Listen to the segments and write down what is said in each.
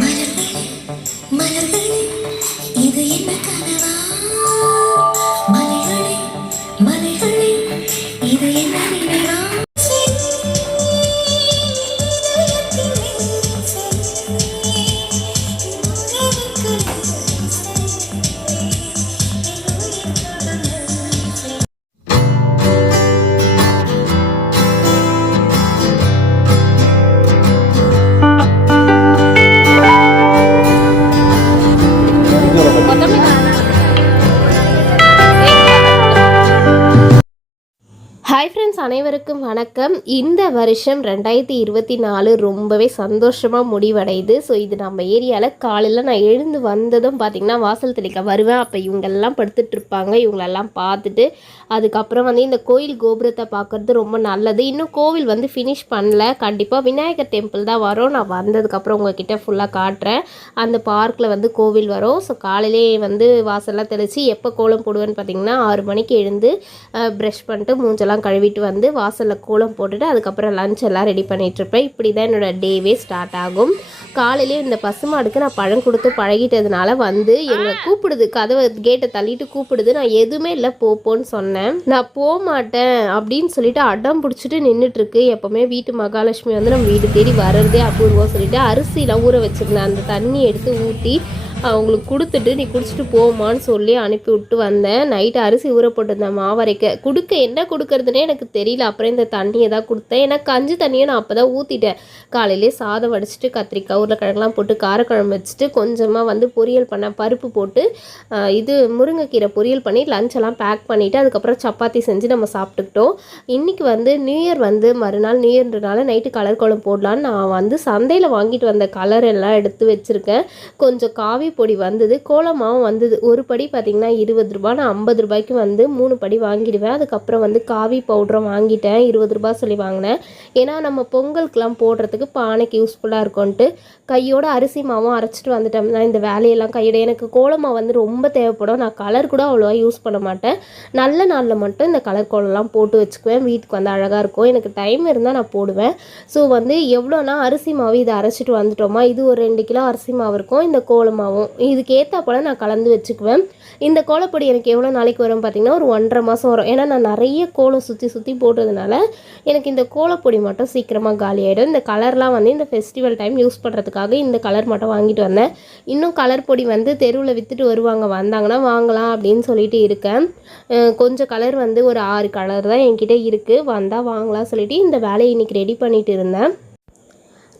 மலர்களே மலர்களே இது என்ன கனவா மலைகளே மலைகளே இது என்ன நினைவா ஹாய் ஃப்ரெண்ட்ஸ், அனைவருக்கும் வணக்கம். இந்த வருஷம் 2024 ரொம்பவே சந்தோஷமாக முடிவடையுது. ஸோ இது நம்ம ஏரியாவில் காலையில் நான் எழுந்து வந்ததும் பார்த்திங்கன்னா வாசல் தெளிக்க வருவேன். அப்போ இவங்கெல்லாம் படுத்துட்ருப்பாங்க. இவங்களெல்லாம் பார்த்துட்டு அதுக்கப்புறம் வந்து இந்த கோயில் கோபுரத்தை பார்க்குறது ரொம்ப நல்லது. இன்னும் கோவில் வந்து ஃபினிஷ் பண்ணல. கண்டிப்பாக விநாயகர் டெம்பிள் தான் வரும். நான் வந்ததுக்கப்புறம் உங்கள்கிட்ட ஃபுல்லாக காட்டுறேன். அந்த பார்க்கில் வந்து கோவில் வரும். ஸோ காலையிலே வந்து வாசல்லாம் தெளித்து எப்போ கோலம் போடுவேன்னு பார்த்திங்கன்னா 6 மணிக்கு எழுந்து ப்ரஷ் பண்ணிட்டு மூஞ்செல்லாம் கழுவிட்டு வந்து வாசலில் கோலம் போட்டுட்டு அதுக்கப்புறம் லஞ்ச் எல்லாம் ரெடி பண்ணிகிட்ருப்பேன். இப்படி தான் என்னோடய டேவே ஸ்டார்ட் ஆகும். காலையிலே இந்த பசுமாடுக்கு நான் பழம் கொடுத்து பழகிட்டதுனால வந்து எங்களை கூப்பிடுது, கதவை கேட்டை தள்ளிட்டு கூப்பிடுது. நான் எதுவுமே இல்லை போன்னு சொன்னேன். நான் போக மாட்டேன் அப்படின்னு சொல்லிட்டு அடம் பிடிச்சிட்டு நின்றுட்டுருக்கு. எப்போவுமே வீட்டு மகாலட்சுமி வந்து நம்ம வீடு தேடி வர்றதே அபூர்வம் சொல்லிட்டு அரிசிலாம் ஊற வச்சுருந்தேன். அந்த தண்ணி எடுத்து ஊற்றி அவங்களுக்கு கொடுத்துட்டு நீ குடிச்சிட்டு போமான்னு சொல்லி அனுப்பி விட்டு வந்தேன். நைட்டு அரிசி ஊற போட்டிருந்தேன் மாவரைக்க. என்ன கொடுக்கறதுனே எனக்கு தெரியல. அப்புறம் இந்த தண்ணியை தான் கொடுத்தேன். ஏன்னா கஞ்சி தண்ணியை நான் அப்போ தான் ஊற்றிட்டேன். காலையிலே சாதம் வடிச்சிட்டு கத்திரிக்காய் உருளைக்கிழங்குலாம் போட்டு காரக்குழம்பு வச்சுட்டு கொஞ்சமாக வந்து பொரியல் பண்ணேன். பருப்பு போட்டு இது முருங்கைக்கீரை பொரியல் பண்ணி லஞ்செல்லாம் பேக் பண்ணிவிட்டு அதுக்கப்புறம் சப்பாத்தி செஞ்சு நம்ம சாப்பிட்டுக்கிட்டோம். இன்றைக்கி வந்து நியூ இயர் வந்து மறுநாள் நியூ இயர்ன்றனால நைட்டு கலர் கோலம் போடலான்னு நான் வந்து சந்தையில் வாங்கிட்டு வந்த கலர் எல்லாம் எடுத்து வச்சுருக்கேன். கொஞ்சம் காவி பொடி வந்தது, கோலமாவும் வந்தது. ஒரு படி பார்த்திங்கன்னா 20 ரூபா. நான் 50 ரூபாய்க்கு வந்து 3 படி வாங்கிடுவேன். அதுக்கப்புறம் வந்து காவி பவுடரும் வாங்கிட்டேன். 20 ரூபா சொல்லி வாங்கினேன். ஏன்னா நம்ம பொங்கலுக்கெலாம் போடுறதுக்கு பானைக்கு யூஸ்ஃபுல்லாக இருக்கும்ன்ட்டு கையோட அரிசி மாவும் அரைச்சிட்டு வந்துட்டேன். நான் இந்த வேலையெல்லாம் கையோட எனக்கு கோலமாக வந்து ரொம்ப தேவைப்படும். நான் கலர் கூட அவ்வளோவா யூஸ் பண்ண மாட்டேன். நல்ல நாளில் மட்டும் இந்த கலர் கோலம்லாம் போட்டு வச்சுக்குவேன். வீட்டுக்கு வந்து அழகாக இருக்கும். எனக்கு டைம் இருந்தால் நான் போடுவேன். ஸோ வந்து எவ்வளோனா அரிசி மாவு இதை அரைச்சிட்டு வந்துட்டோமா, இது ஒரு 2 கிலோ அரிசி மாவு இருக்கும். இந்த கோலமாவும் இதுக்கு ஏற்றா போல் நான் கலந்து வச்சுக்குவேன். இந்த கோலப்பொடி எனக்கு எவ்வளோ நாளைக்கு வரும் பார்த்திங்கன்னா ஒரு 1.5 மாதம் வரும். ஏன்னா நான் நிறைய கோலம் சுற்றி போடுறதுனால எனக்கு இந்த கோலப்பொடி மட்டும் சீக்கிரமாக காலி ஆகிடும். இந்த கலர்லாம் வந்து இந்த ஃபெஸ்டிவல் டைம் யூஸ் பண்ணுறதுக்காக இந்த கலர் மட்டும் வாங்கிட்டு வந்தேன். இன்னும் கலர் பொடி வந்து தெருவில் விற்றுட்டு வருவாங்க, வந்தாங்கன்னா வாங்கலாம் அப்படின்னு சொல்லிட்டு இருக்கேன். கொஞ்சம் கலர் வந்து ஒரு 6 கலர் தான் என்கிட்ட இருக்குது. வந்தால் வாங்கலாம் சொல்லிட்டு இந்த வேலையை இன்றைக்கி ரெடி பண்ணிகிட்டு இருந்தேன்.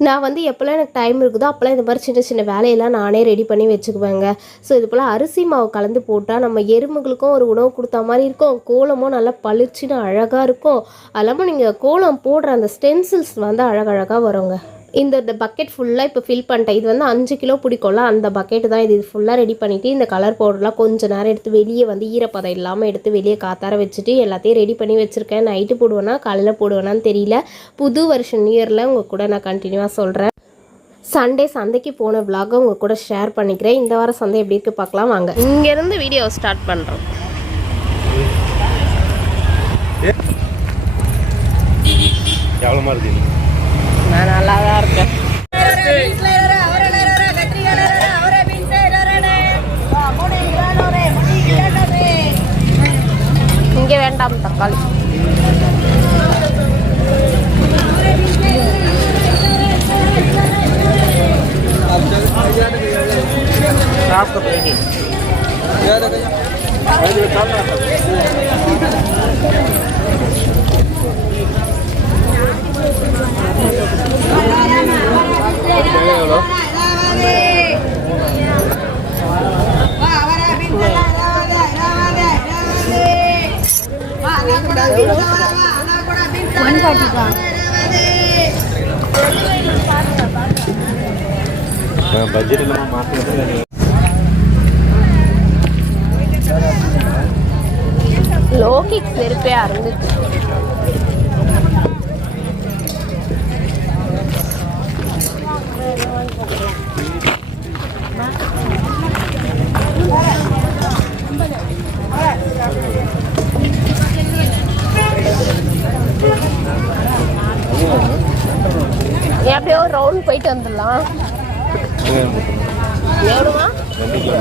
நான் வந்து எப்போல்லாம் எனக்கு டைம் இருக்குதோ அப்போல்லாம் இந்த மாதிரி சின்ன சின்ன வேலையெல்லாம் நானே ரெடி பண்ணி வச்சுக்குவேங்க. ஸோ இது போல் அரிசி மாவு கலந்து போட்டால் நம்ம எறும்புகளுக்கும் ஒரு உணவு கொடுத்தா மாதிரி இருக்கும். கோலமும் நல்லா பளிச்சுன்னு அழகாக இருக்கும். அது இல்லாமல் நீங்கள் கோலம் போடுற அந்த ஸ்டென்சில்ஸ் வந்து அழகழகாக வருங்க. இந்த பக்கெட் ஃபுல்லாக இப்போ ஃபில் பண்ணிட்டேன். இது வந்து 5 கிலோ பிடிக்கும்ல, அந்த பக்கெட்டு தான் இது. ஃபுல்லாக ரெடி பண்ணிவிட்டு இந்த கலர் பவுடர்லாம் கொஞ்சம் நேரம் எடுத்து வெளியே வந்து ஈரப்பதம் இல்லாமல் எடுத்து வெளியே காத்தார வச்சுட்டு எல்லாத்தையும் ரெடி பண்ணி வச்சுருக்கேன். நைட்டு போடுவேன்னா காலையில் போடுவேனான்னு தெரியல. புது வருஷம் நியூ இயரில் உங்கள் கூட நான் கண்டினியூவாக சொல்கிறேன். சந்தைக்கு போன விலாக உங்கள் கூட ஷேர் பண்ணிக்கிறேன். இந்த வாரம் சந்தை எப்படி இருக்குது பார்க்கலாம் வாங்க. இங்கேருந்து வீடியோ ஸ்டார்ட் பண்ணுறோம். எவ்வளோமா இருக்கு? நான் நல்லா தான் இருக்கேன். இங்கே வேண்டாம் தக்காளி. பட்ஜெட் இல்லாமல் மாற்றி லோகிக் செருப்பே அறந்துச்சு. எப்படியோ ரவுண்ட் போயிட்டு வந்துடலாம். வெங்காயம் மட்டும் எவ்வளோவா? 2 கிலோ.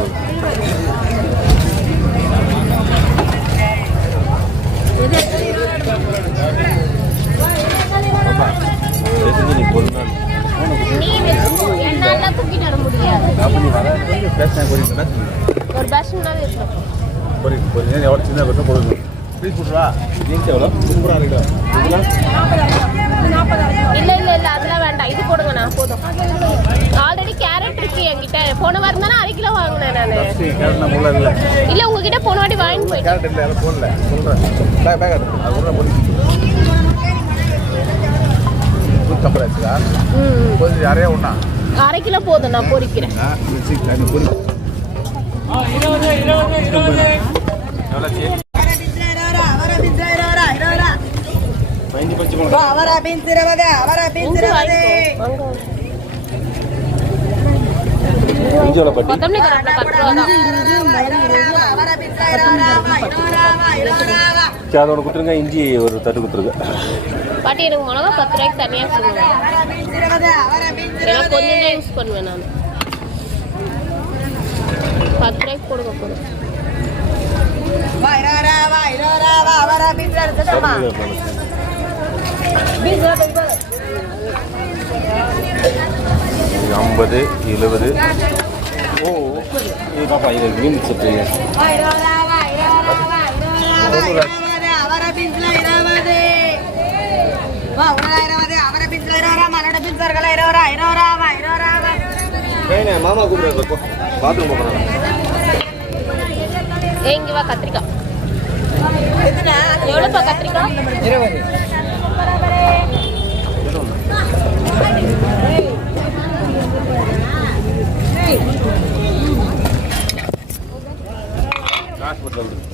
நீ ஒரு நாள் நீ வச்சுக்கோ, என்னால தூக்கிட்டு வர முடியாது. அப்போ நீ வர பேசினா போறீங்கன்னா ஒரு பேஷன்னாவே இருக்கும். போறீங்க எவ்வளோ சின்ன பக்கம் போடுங்க ப்ளீஸ் போட்டுருவா. ஜீன்ஸ் எவ்வளோ? 30 கிலோ. இல்லை இல்லை இல்லை அதெல்லாம் வேண்டாம், இது போடுங்கண்ணா போதும். ஆல்ரெடி கேரட் இருக்கு என்கிட்ட. போன வாரம் தானே 1/2 கிலோ வாங்கினேன் நான். கேரட் நான் முள்ள இல்லை. இல்லை உங்ககிட்ட போன வாட்டி வாங்கி போயிட்டேன். கேரட் இல்லை அதை போடல சொல்கிறேன். பேக் அது கூட போட்டு 150 ஆச்சுதா? போது யாரையா ஒன்றா 1/2 கிலோ போதும், நான் பொரிக்கிறேன். கொத்தமல்லி கருவேப்பிலை 10 ரூபா தான். அதோட கொடுத்துருங்க. இஞ்சி ஒரு தட்டு கொடுத்துருங்க. பாட்டி எனக்கு மிளகா 10 ரூபாய்க்கு தனியாக சொல்லுங்க. ஏன்னா கொஞ்சம் தான் யூஸ் பண்ணுவேன் நான். 10 ரூபாய்க்கு போடுங்க போதும். இது 50, 70. ஓ இது பாப்பா இது கிரீன் சொல்றீங்க. மாமா கூப்பிடுறாரு பாத்ரூம் போகணும். இங்கே வா கத்திரிக்காய். எவ்வளோப்பா கத்திரிக்காய்? 20. காசு போட்டு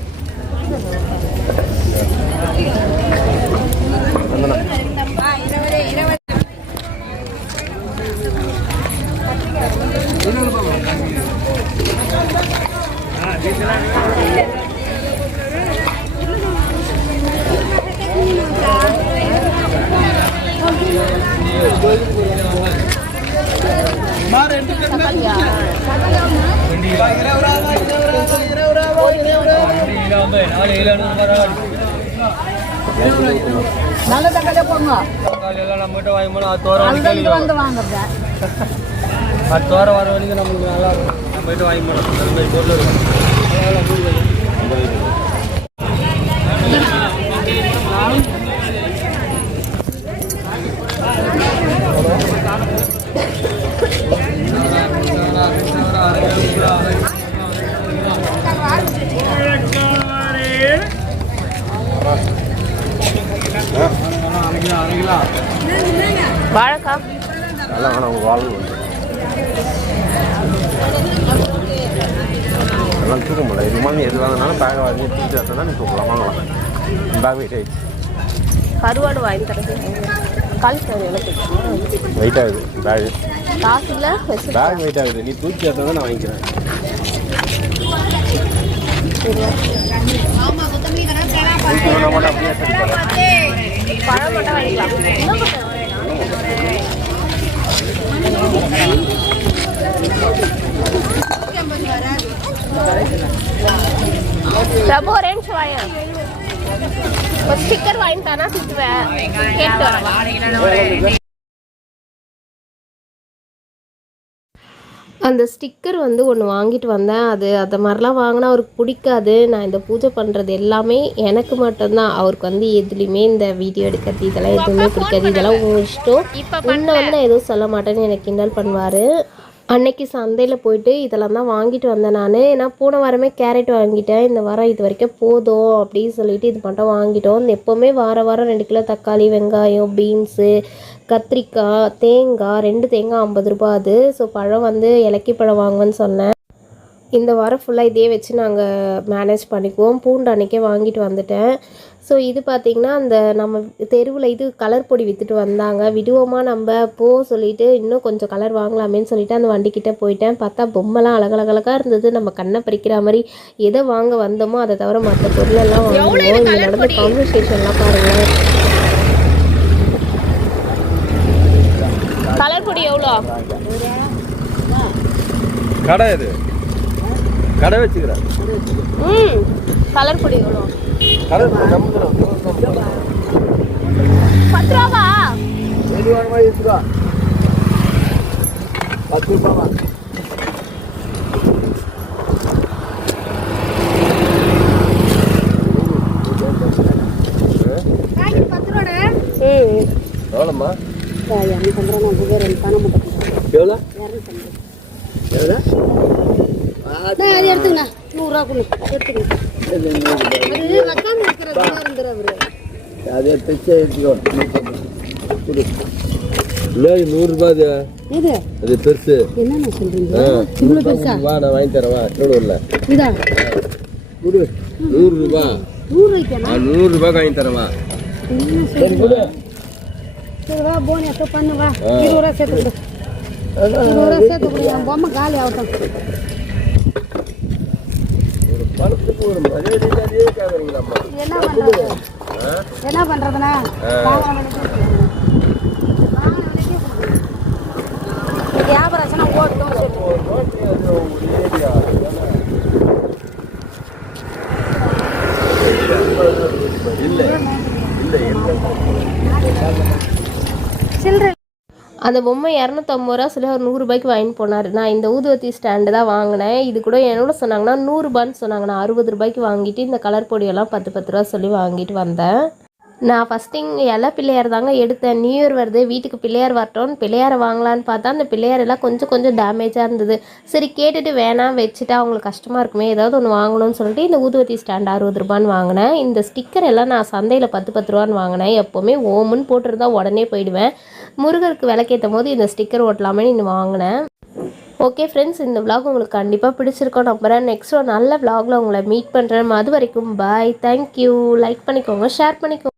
நல்ல தக்காளியா போங்க. தக்காளி எல்லாம் நம்மகிட்ட வாங்கிப்போம். அது தோற வரைக்கும் வந்து வாங்குறத அது தோற வர வரைக்கும் நம்மளுக்கு நல்லா இருக்கும். நம்மகிட்ட வாங்கிப்போம். அந்த மாதிரி பொருள் இருக்கும். வாழைக்காய் நல்லா வேணாம். உங்கள் வாழ்வு எல்லாம் தூக்க முடியல. இது மாதிரி எது வாங்கினாலும் பேக்கை வாங்கி தூக்கி வந்தா நீ தூக்கலாம். வாங்கலாம். பேக் வெயிட் ஆகிடுச்சு. கருவாடு வாங்கி தரது காலிஃப்ளவர் எனக்கு வெயிட் ஆகுது பேகு. காசு இல்லை பேக் வெயிட் ஆகுது. நீ தூக்கி வந்தா தான் நான் வாங்கிக்கிறேன். நான் மட்டும் அப்படியே சரி போகிறேன். பழம் மட்டும் வாங்கிக்கலாம். பிரபு ஒரு நிமிஷம் வாங்க. ஒரு ஸ்டிக்கர் வாங்கிட்டானா சுற்றுவேன். கேட்டு வரவா? அந்த ஸ்டிக்கர் வந்து ஒன்று வாங்கிட்டு வந்தேன். அது மாதிரிலாம் வாங்கினா அவருக்கு பிடிக்காது. நான் இந்த பூஜை பண்ணுறது எல்லாமே எனக்கு மட்டும்தான். அவருக்கு வந்து எதுலேயுமே இந்த வீடியோ எடுக்கிறது இதெல்லாம் எதுவுமே பிடிக்காது. இதெல்லாம் உங்கள் இஷ்டம். இன்னும் வந்து நான் எதுவும் சொல்ல மாட்டேன்னு எனக்கு கிண்டல் பண்ணுவார். அன்னைக்கு சந்தையில் போயிட்டு இதெல்லாம் தான் வாங்கிட்டு வந்தேன் நான். ஏன்னா போன வாரமே கேரட் வாங்கிட்டேன். இந்த வாரம் இது வரைக்கும் போதும் அப்படின்னு சொல்லிட்டு இது மட்டும் வாங்கிட்டோம். எப்போவுமே வாரம் 2 கிலோ தக்காளி, வெங்காயம், பீன்ஸு, கத்திரிக்காய், தேங்காய் 2 தேங்காய் 50 ரூபா அது. ஸோ பழம் வந்து இலக்கி பழம் வாங்குவேன்னு சொன்னேன். இந்த வாரம் ஃபுல்லாக இதே வச்சு நாங்கள் மேனேஜ் பண்ணிக்குவோம். பூண்டு அன்றைக்கே வாங்கிட்டு வந்துட்டேன். ஸோ இது பார்த்திங்கன்னா அந்த நம்ம தெருவில் இது கலர் பொடி விற்றுட்டு வந்தாங்க. விடுவோமா நம்ம சொல்லிவிட்டு இன்னும் கொஞ்சம் கலர் வாங்கலாமேன்னு சொல்லிவிட்டு அந்த வண்டிக்கிட்ட போயிட்டேன். பார்த்தா பொம்மைலாம் அழகழகழகாக இருந்தது. நம்ம கண்ணை பறிக்கிற மாதிரி எதை வாங்க வந்தோமோ அதை தவிர மற்ற பொருளெல்லாம் வாங்குவோம். இங்கே நடந்த கான்வர்சேஷன்லாம் பாருங்கள். கலர் பொடி எவ்வளோ? கடை இது கடை வச்சுக்கிறேன் கலர் பொடி எவ்வளோ? கடை 10 ரூபாவா? 20 ரூபா 10 ரூபாவா? எவ்வளோம்மா? எவ்வளோ? அது எடுத்துங்கண்ணா 100 ரூபா எடுத்துக்கோங்க. அதே தைச்சே எடுத்துக்கோ. 100 ரூபா அது. இது அது பெருசு. என்னண்ணா சொல்றீங்க? இவ்வளவு பெருசா? வா நான் வாங்கி தரேன் வா. திருவள்ளூர்ல இதா குடு 100 ரூபா. 100 ரூபாய்க்கா? 100 ரூபாய்க்கு வாங்கி தரேன் வா. சரி குடு. சரி வா போனி அப்போ பண்ணு வா. 20 ரூபா சேர்த்து கொடு. 20 ரூபா சேர்த்து கொடு. என் பொம்மை காலி ஆகட்டும். பணத்துக்கு ஒரு மரியாதையே கேட்குறீங்களாம்மா. என்ன பண்றதுண்ணா? வியாபாரம் ஓட்டும் சில்லறை. அந்த பொம்மை 250 ரூபா சொல்லி ஒரு 100 ரூபாய்க்கு வாங்கிட்டு போனார். நான் இந்த ஊதுவத்தி ஸ்டாண்டு தான் வாங்கினேன். இது கூட என்னோட சொன்னாங்கன்னா 100 ரூபான்னு சொன்னாங்க. நான் 60 ரூபாய்க்கு வாங்கிட்டு இந்த கலர் பொடியெல்லாம் 10 ரூபா சொல்லி வாங்கிட்டு வந்தேன். நான் ஃபஸ்ட்டு இங்கே இலை பிள்ளையார் தாங்க எடுத்தேன். நியூ இயர் வருது, வீட்டுக்கு பிள்ளையார் வரட்டோன்னு பிள்ளையாரை வாங்கலான்னு பார்த்தா அந்த பிள்ளையார் எல்லாம் கொஞ்சம் டேமேஜாக இருந்தது. சரி கேட்டுட்டு வேணாம் வச்சுட்டா அவங்களுக்கு கஷ்டமாக இருக்குமே, ஏதாவது ஒன்று வாங்கணும்னு சொல்லிட்டு இந்த ஊதுவத்தி ஸ்டாண்ட் 60 ரூபான்னு வாங்கினேன். இந்த ஸ்டிக்கர் எல்லாம் நான் சந்தையில் 10 ரூபான்னு வாங்கினேன். எப்போவுமே ஓமுன்னு போட்டிருந்தா உடனே போயிடுவேன். முருகருக்கு விளக்கேற்றும் போது இந்த ஸ்டிக்கர் ஓட்டலாமே இன்னும் வாங்கினேன். ஓகே ஃப்ரெண்ட்ஸ், இந்த விலாக் உங்களுக்கு கண்டிப்பாக பிடிச்சிருக்கோம் நம்புறேன். நெக்ஸ்ட் ஒரு நல்ல விலாகில் உங்களை மீட் பண்ணுறேன். அது வரைக்கும் பாய். தேங்க்யூ. லைக் பண்ணிக்கோங்க, ஷேர் பண்ணிக்கோங்க.